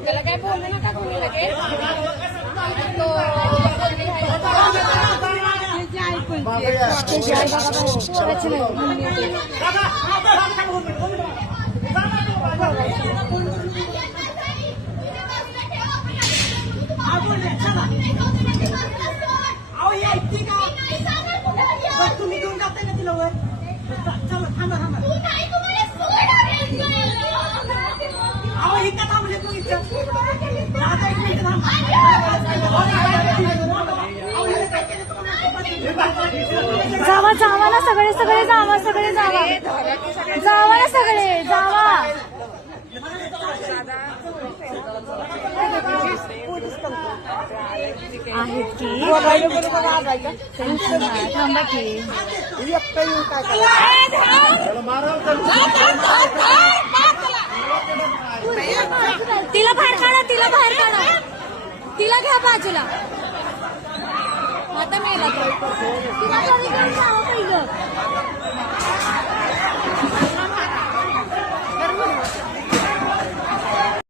त्याला काय बोलू नका तुम्ही लगेच तुम्ही घेऊन जाताय ना तिला वर चला थांबा थांबा अहो इथं थांबले तू इथं दादा एक मिनिट थांबा जावा जावा ना सगळे सगळे जावा सगळे जावा जावा ना सगळे जावा आहेत की थांबा की तिला बाहेर काढा तिला बाहेर काढा तिला घ्या बाजूला आता मेला